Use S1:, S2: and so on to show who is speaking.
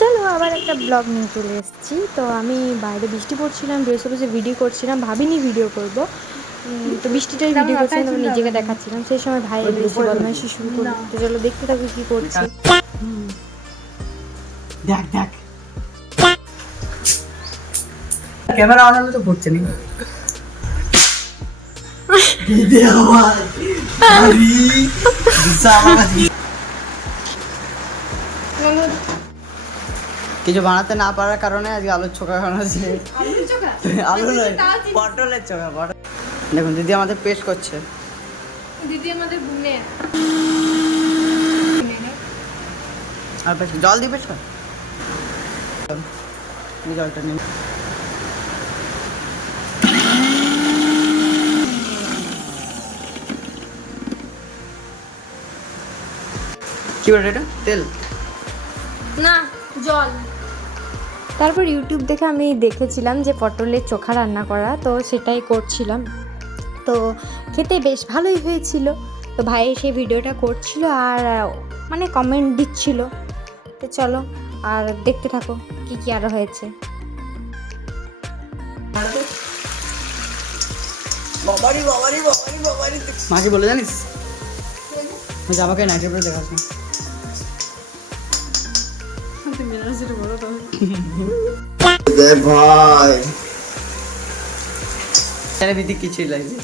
S1: চলো আবার একটা ব্লগ নিয়ে চলে এসেছি। তো আমি বাইরে বৃষ্টি পড়ছিলাম ড্রেসে বসে ভিডিও করছিলাম ভাবিনি ভিডিও করব। তো বৃষ্টিটাই ভিডিও করছিলাম তো নিজেকে দেখাচ্ছিলাম। সেই সময় ভাই এসে বদমাইশি শুরু করল তো চলো দেখতে থাকো কী করছি।
S2: দেখ দেখ। ক্যামেরা অন হলে তো পড়ছে নি। কিছু বানাতে না পারার কারণে আজকে আলুর চোখা খাওয়ানো হচ্ছে। আলু নয় পটলের চোখা পটল দেখুন দিদি আমাদের পেশ করছে।
S3: দিদি আমাদের বুনে।
S2: আর পেশ জল দিয়ে পেশ কর। জলটা নেই। কি বলে এটা? তেল?
S3: না জল।
S1: তারপর ইউটিউব দেখে আমি দেখেছিলাম যে পটলের চোখা রান্না করা তো সেটাই করছিলাম। তো খেতে বেশ ভালোই হয়েছিল। তো ভাই সেই ভিডিওটা করছিল আর মানে কমেন্ট দিচ্ছিল। তো চলো আর দেখতে থাকো কি কি আরও হয়েছে।
S2: মাকে বলে জানিস? আমাকে নাইটের পরে দেখাস
S4: ভাই।
S2: ভিতরে কিছুই লাগছে